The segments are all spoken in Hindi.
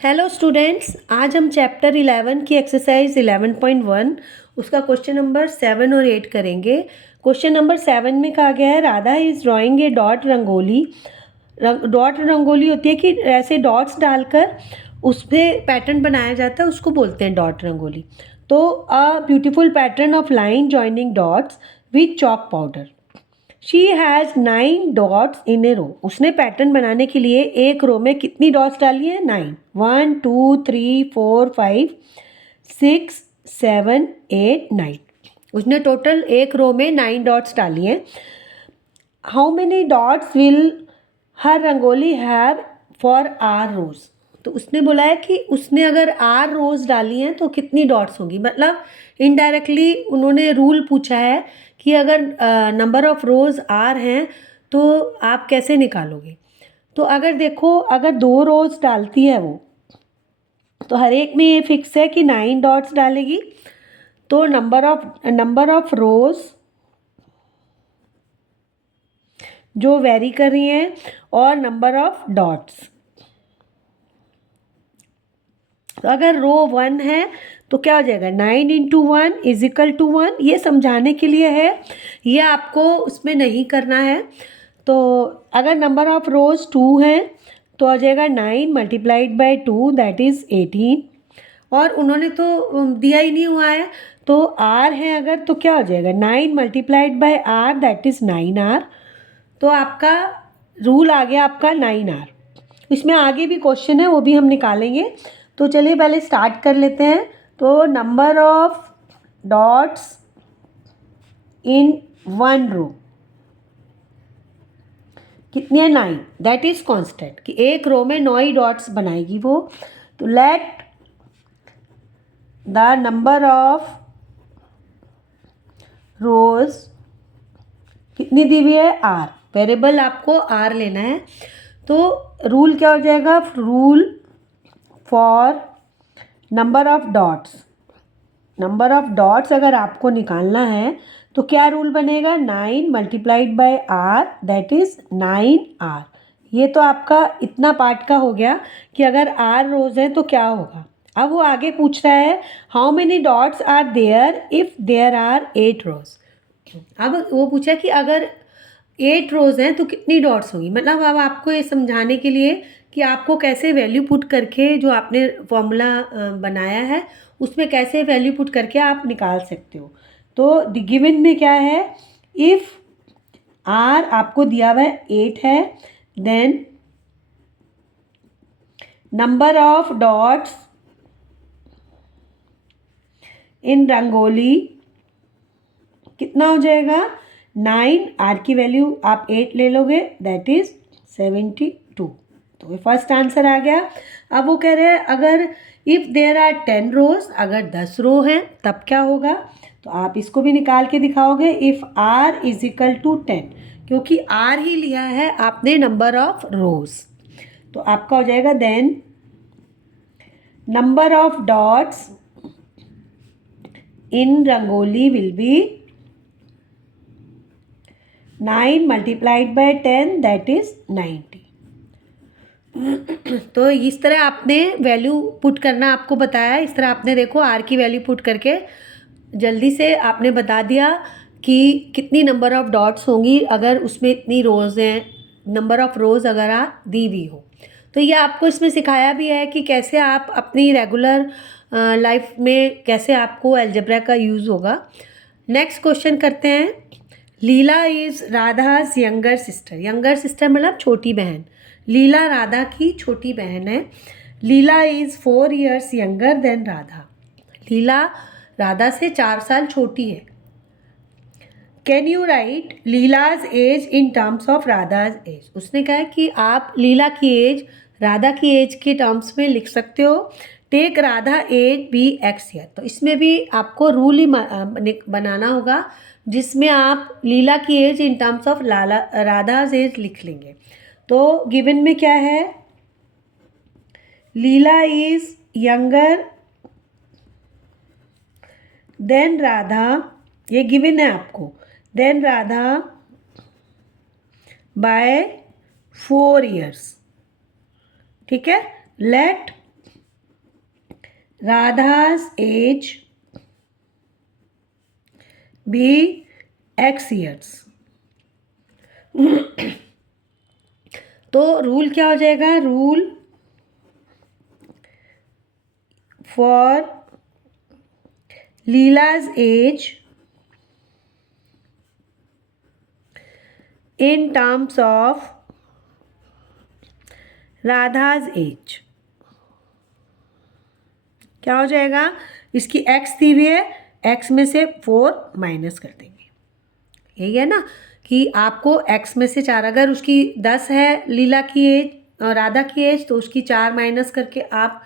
हेलो स्टूडेंट्स, आज हम चैप्टर 11 की एक्सरसाइज 11.1 उसका क्वेश्चन नंबर 7 और 8 करेंगे। क्वेश्चन नंबर 7 में कहा गया है Radha is drawing A dot rangoli. Dot rangoli होती है कि ऐसे डॉट्स डालकर उस पर पैटर्न बनाया जाता है, उसको बोलते हैं डॉट रंगोली। तो a beautiful pattern of line joining dots with chalk powder. She has 9 dots in a row. उसने पैटर्न बनाने के लिए एक रो में कितनी डॉट्स डाली है? 9। 1 2 3 4 5 6 7 8 9। उसने टोटल एक रो में 9 डॉट्स डाली हैं। How many dots will her rangoli have for R rows? तो उसने बोला है कि उसने अगर आर रोज डाली हैं तो कितनी डॉट्स होगी। मतलब इनडायरेक्टली उन्होंने रूल पूछा है कि अगर नंबर ऑफ रोज आर हैं तो आप कैसे निकालोगे। तो अगर देखो, अगर 2 रोज डालती है वो, तो हर एक में ये फिक्स है कि 9 डॉट्स डालेगी। तो नंबर ऑफ रोज जो वेरी कर रही हैं और नंबर ऑफ डॉट्स। तो अगर रो 1 है तो क्या हो जाएगा? 9 इंटू 1 इज इक्वल टू 1। ये समझाने के लिए है, ये आपको उसमें नहीं करना है। तो अगर नंबर ऑफ रोज 2 है तो आ जाएगा 9 मल्टीप्लाइड बाई 2 दैट इज़ 18। और उन्होंने तो दिया ही नहीं हुआ है, तो आर है अगर तो क्या हो जाएगा? 9 multiplied by r that is 9 r. तो आपका रूल आ गया आपका 9 आर। इसमें आगे भी क्वेश्चन है, वो भी हम निकालेंगे। तो चलिए पहले स्टार्ट कर लेते हैं। तो number of dots in one row कितनी है? 9। दैट इज कांस्टेंट कि एक रो में 9 ही डॉट्स बनाएगी वो। तो लेट द नंबर ऑफ रोज कितनी दी हुई है? आर। वेरिएबल आपको आर लेना है। तो रूल क्या हो जाएगा? Rule for number of dots. Number of dots अगर आपको निकालना है तो क्या रूल बनेगा? 9 multiplied by r that is 9 r. ये तो आपका इतना पार्ट का हो गया कि अगर आर रोज है तो क्या होगा। अब वो आगे पूछ रहा है how many dots are there if there are 8 rows. अब वो पूछा कि अगर 8 रोज हैं तो कितनी डॉट्स होंगी। मतलब अब आपको ये समझाने के लिए कि आपको कैसे वैल्यू पुट करके जो आपने फॉर्मूला बनाया है उसमें कैसे वैल्यू पुट करके आप निकाल सकते हो। तो द गिवन में क्या है? इफ़ आर आपको दिया हुआ है 8 है, then number of dots in rangoli कितना हो जाएगा? 9। आर की वैल्यू आप 8 ले लोगे दैट इज 72। तो ये फर्स्ट आंसर आ गया। अब वो कह रहे हैं अगर इफ़ देयर आर 10 रोज, अगर 10 रो हैं तब क्या होगा। तो आप इसको भी निकाल के दिखाओगे। If R is equal to 10, क्योंकि आर ही लिया है आपने नंबर ऑफ रोज। तो आपका हो जाएगा then number of dots in rangoli will be 9 multiplied by 10 that is 90। तो इस तरह आपने वैल्यू पुट करना आपको बताया। इस तरह आपने देखो आर की वैल्यू पुट करके जल्दी से आपने बता दिया कि कितनी नंबर ऑफ डॉट्स होंगी अगर उसमें इतनी रोज़ हैं, नंबर ऑफ रोज़ अगर आप दी हुई हो। तो ये आपको इसमें सिखाया भी है कि कैसे आप अपनी रेगुलर लाइफ में कैसे आपको अलजेब्रा का यूज़ होगा। नेक्स्ट क्वेश्चन करते हैं। Leela is Radha's younger sister. Younger sister मतलब छोटी बहन। लीला राधा की छोटी बहन है। Leela is 4 years younger than Radha. Leela Radha से 4 साल छोटी है। Can you write Leela's age in terms of Radha's age. उसने कहा है कि आप लीला की एज राधा की एज के टर्म्स में लिख सकते हो। Take Radha age be x year. तो इसमें भी आपको रूल ही बनाना होगा जिसमें आप लीला की age in terms of Radha's age लिख लेंगे। तो गिवन में क्या है? Leela is younger than Radha, ये गिवन है आपको, देन राधा बाय 4 years। ठीक है। Let Radha's age be x years। तो रूल क्या हो जाएगा, rule for Leela's age in terms of Radha's age. क्या हो जाएगा, इसकी x दी हुई है, x में से 4 माइनस कर देंगे। यही है ना कि आपको x में से 4, अगर उसकी 10 है लीला की एज, राधा की एज, तो उसकी 4 माइनस करके आप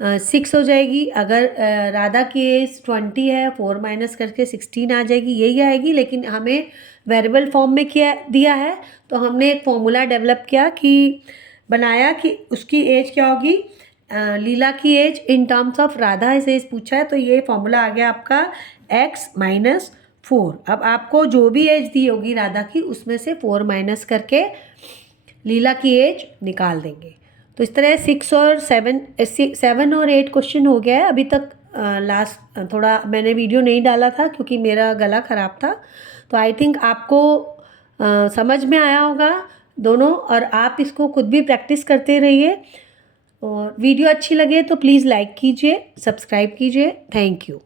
6 हो जाएगी। अगर राधा की एज 20 है, 4 माइनस करके 16 आ जाएगी, यही आएगी। लेकिन हमें वेरिएबल फॉर्म में किया दिया है, तो हमने एक फॉर्मूला डेवलप किया कि बनाया कि उसकी एज क्या होगी, लीला की age in terms of Radha age पूछा है, तो ये फॉर्मूला आ गया आपका x माइनस 4। अब आपको जो भी एज दी होगी राधा की, उसमें से 4 माइनस करके लीला की एज निकाल देंगे। तो इस तरह 6 और 7 और 8 क्वेश्चन हो गया है अभी तक। लास्ट थोड़ा मैंने वीडियो नहीं डाला था क्योंकि मेरा गला ख़राब था। तो आई थिंक आपको समझ में आया होगा दोनों, और आप इसको खुद भी प्रैक्टिस करते रहिए। और वीडियो अच्छी लगे तो प्लीज़ लाइक कीजिए, सब्सक्राइब कीजिए। Thank you.